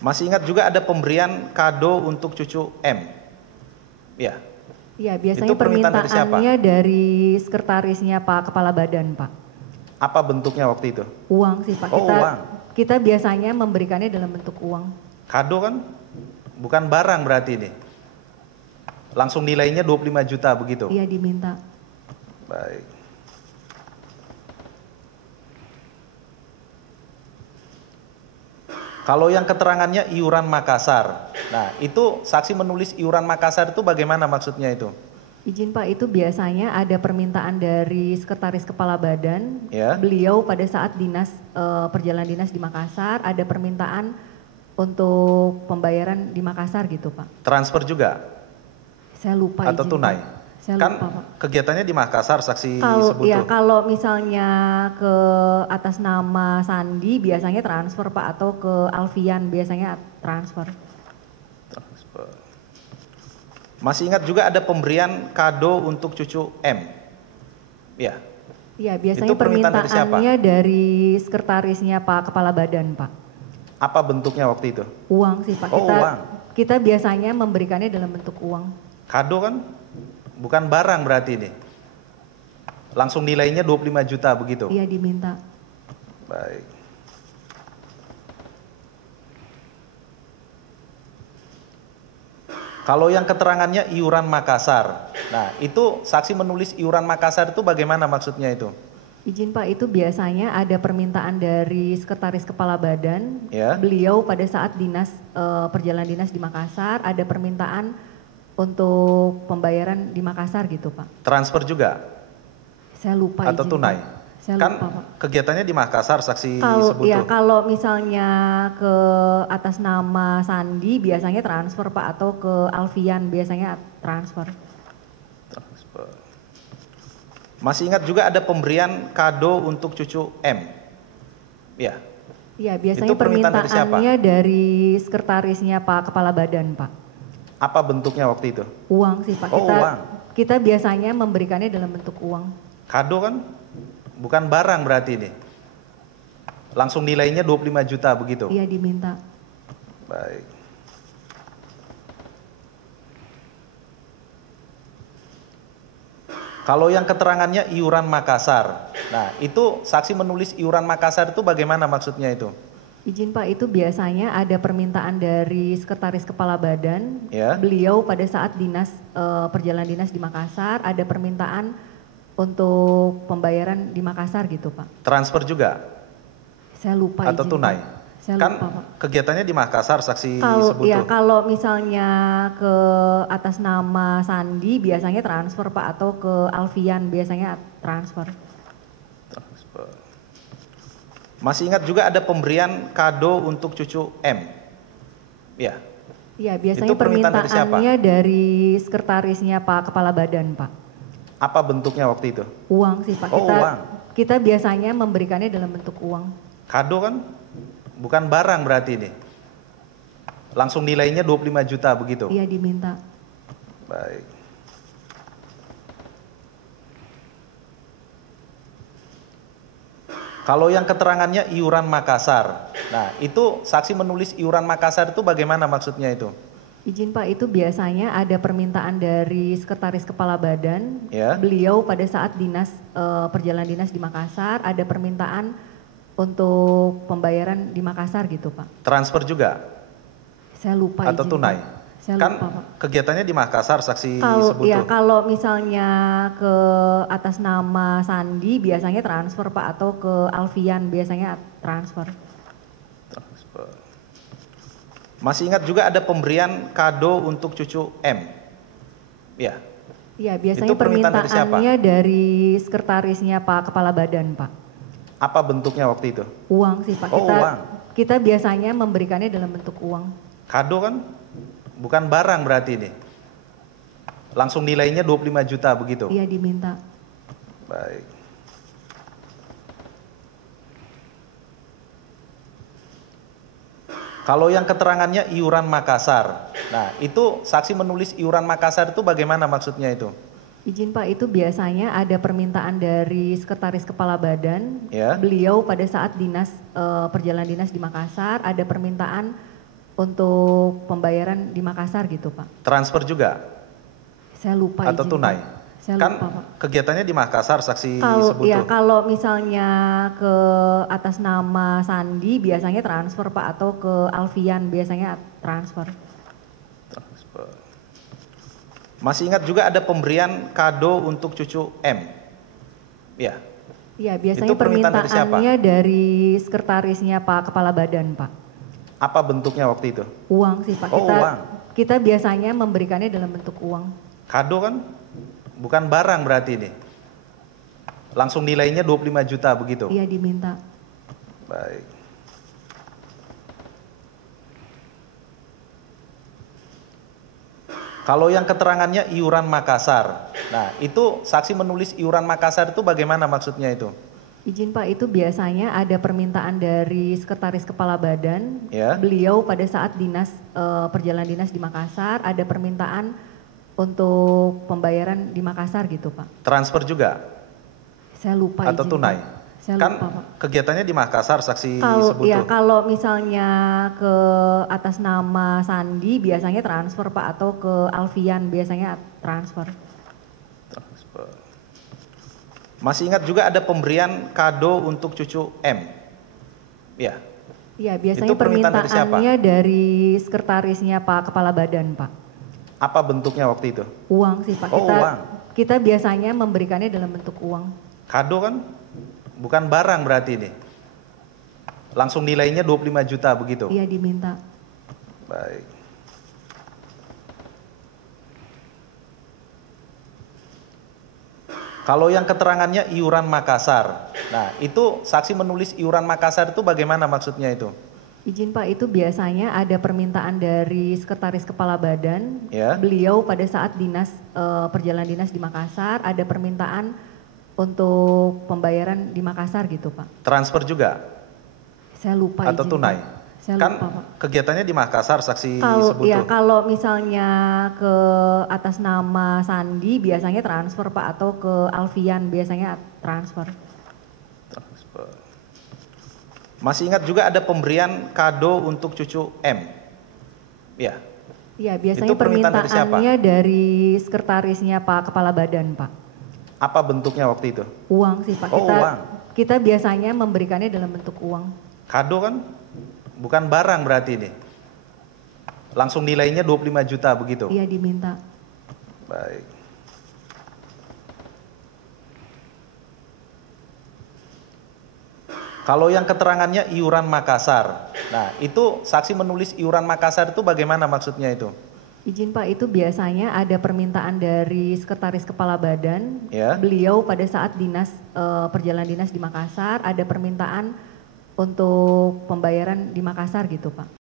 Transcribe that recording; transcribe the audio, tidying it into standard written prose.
Masih ingat juga ada pemberian kado untuk cucu M? Ya. Iya, biasanya Itu permintaan dari siapa? permintaannya dari sekretarisnya Pak Kepala Badan, Pak. Apa bentuknya waktu itu? Uang sih, Pak. Oh, uang. Kita biasanya memberikannya dalam bentuk uang. Kado kan? Bukan barang berarti ini. Langsung nilainya 25 juta begitu? Iya, diminta. Baik. Kalau yang keterangannya iuran Makassar. Nah, itu saksi menulis iuran Makassar itu bagaimana maksudnya itu? Izin Pak, itu biasanya ada permintaan dari sekretaris kepala badan. Ya. Beliau pada saat perjalanan dinas di Makassar ada permintaan untuk pembayaran di Makassar gitu Pak. Transfer juga? Saya lupa. Atau izin, tunai? Pak. Saya Kan lupa, Pak. kegiatannya di Makassar saksi sebut Ya, tuh. kalau misalnya ke atas nama Sandi biasanya transfer Pak, atau ke Alfian biasanya transfer. Masih ingat juga ada pemberian kado untuk cucu M? Ya. Iya, biasanya Itu permintaan dari siapa? permintaannya dari sekretarisnya Pak Kepala Badan, Pak. Apa bentuknya waktu itu? Uang sih Pak. Oh, uang. Kita biasanya memberikannya dalam bentuk uang. Kado kan? Bukan barang berarti ini. Langsung nilainya 25 juta begitu? Iya, diminta. Baik. Kalau yang keterangannya iuran Makassar. Nah, itu saksi menulis iuran Makassar itu bagaimana maksudnya itu? Izin Pak, itu biasanya ada permintaan dari sekretaris kepala badan. Ya. Beliau pada saat perjalanan dinas di Makassar ada permintaan untuk pembayaran di Makassar gitu Pak. Transfer juga? Saya lupa. Atau izin, tunai? Pak. Saya Kan lupa, Pak. kegiatannya di Makassar saksi sebut tuh. Kalau misalnya ke atas nama Sandi biasanya transfer Pak, atau ke Alfian biasanya transfer. Masih ingat juga ada pemberian kado untuk cucu M? Ya. Iya, biasanya Itu permintaan dari siapa? permintaannya dari sekretarisnya Pak Kepala Badan, Pak. Apa bentuknya waktu itu? Uang sih Pak. Oh, uang. Kita biasanya memberikannya dalam bentuk uang. Kado kan? Bukan barang berarti ini. Langsung nilainya 25 juta begitu? Iya, diminta. Baik. Kalau yang keterangannya iuran Makassar. Nah, itu saksi menulis iuran Makassar itu bagaimana maksudnya itu? Izin Pak, itu biasanya ada permintaan dari sekretaris kepala badan. Ya. Beliau pada saat perjalanan dinas di Makassar ada permintaan untuk pembayaran di Makassar gitu Pak. Transfer juga? Saya lupa. Atau izin, tunai? Pak. Saya Kan lupa, Pak. kegiatannya di Makassar saksi sebut tuh. Kalau misalnya ke atas nama Sandi biasanya transfer Pak, atau ke Alfian biasanya transfer. Masih ingat juga ada pemberian kado untuk cucu M? Ya. Iya, biasanya Itu permintaan dari siapa? permintaannya dari sekretarisnya Pak Kepala Badan, Pak. Apa bentuknya waktu itu? Uang sih Pak. Oh, uang. Kita biasanya memberikannya dalam bentuk uang. Kado kan? Bukan barang berarti ini. Langsung nilainya 25 juta begitu? Iya, diminta. Baik. Kalau yang keterangannya iuran Makassar. Nah, itu saksi menulis iuran Makassar itu bagaimana maksudnya itu? Izin Pak, itu biasanya ada permintaan dari sekretaris kepala badan. Ya. Beliau pada saat perjalanan dinas di Makassar ada permintaan untuk pembayaran di Makassar gitu Pak. Transfer juga? Saya lupa. Atau izin, tunai? Pak. Saya Kan lupa Pak. kegiatannya di Makassar saksi sebut tuh. Kalau misalnya ke atas nama Sandi biasanya transfer Pak, atau ke Alfian biasanya transfer. Masih ingat juga ada pemberian kado untuk cucu M? Ya. Iya, biasanya Itu permintaan dari siapa? permintaannya dari sekretarisnya Pak Kepala Badan, Pak. Apa bentuknya waktu itu? Uang sih Pak. Oh, uang. Kita biasanya memberikannya dalam bentuk uang. Kado kan? Bukan barang berarti ini. Langsung nilainya 25 juta begitu? Iya, diminta. Baik. Kalau yang keterangannya iuran Makassar. Nah, itu saksi menulis iuran Makassar itu bagaimana maksudnya itu? Izin Pak, itu biasanya ada permintaan dari sekretaris kepala badan. Ya. Beliau pada saat perjalanan dinas di Makassar ada permintaan untuk pembayaran di Makassar gitu Pak. Transfer juga Saya lupa atau izin, tunai? Pak. Saya Kan lupa Pak. kegiatannya di Makassar, saksi Kalau sebut ya tuh. kalau misalnya ke atas nama Sandi biasanya transfer Pak, atau ke Alfian biasanya transfer. Transfer. Masih ingat juga ada pemberian kado untuk cucu M? Ya. Iya, biasanya Itu permintaan dari siapa? permintaannya dari sekretarisnya Pak Kepala Badan Pak. Apa bentuknya waktu itu? Uang sih Pak. Oh, uang. Kita biasanya memberikannya dalam bentuk uang. Kado kan? Bukan barang berarti ini. Langsung nilainya 25 juta begitu? Iya, diminta. Baik. Kalau yang keterangannya iuran Makassar. Nah, itu saksi menulis iuran Makassar itu bagaimana maksudnya itu? Izin Pak, itu biasanya ada permintaan dari sekretaris kepala badan. Ya. Beliau pada saat perjalanan dinas di Makassar ada permintaan untuk pembayaran di Makassar gitu Pak. Transfer juga Saya lupa atau izin, tunai? Pak. Saya Kan lupa Pak. kegiatannya di Makassar, saksi Kalau sebut ya tuh. kalau misalnya ke atas nama Sandi biasanya transfer Pak, atau ke Alfian biasanya transfer. Transfer. Masih ingat juga ada pemberian kado untuk cucu M? Ya. Iya, biasanya Itu permintaan dari siapa? permintaannya dari sekretarisnya Pak Kepala Badan Pak. Apa bentuknya waktu itu? Uang sih Pak. Oh, uang. Kita biasanya memberikannya dalam bentuk uang. Kado kan? Bukan barang berarti ini. Langsung nilainya 25 juta begitu? Iya, diminta. Baik. Kalau yang keterangannya iuran Makassar. Nah, itu saksi menulis iuran Makassar itu bagaimana maksudnya itu? Izin Pak, itu biasanya ada permintaan dari sekretaris kepala badan. Ya. Beliau pada saat perjalanan dinas di Makassar ada permintaan untuk pembayaran di Makassar gitu Pak. Transfer juga Saya lupa atau izin, tunai? Pak. Saya Kan lupa Pak. kegiatannya di Makassar, saksi Kalau sebut ya tuh. kalau misalnya ke atas nama Sandi biasanya transfer Pak, atau ke Alfian biasanya transfer. Transfer. Masih ingat juga ada pemberian kado untuk cucu M? Ya. Iya, biasanya Itu permintaan dari siapa? permintaannya dari sekretarisnya Pak Kepala Badan Pak. Apa bentuknya waktu itu? Uang sih Pak. Oh, uang. Kita biasanya memberikannya dalam bentuk uang. Kado kan? Bukan barang berarti ini. Langsung nilainya 25 juta begitu? Iya, diminta. Baik. Kalau yang keterangannya iuran Makassar. Nah, itu saksi menulis iuran Makassar itu bagaimana maksudnya itu? Izin Pak, itu biasanya ada permintaan dari sekretaris kepala badan. Ya. Beliau pada saat perjalanan dinas di Makassar ada permintaan untuk pembayaran di Makassar gitu Pak.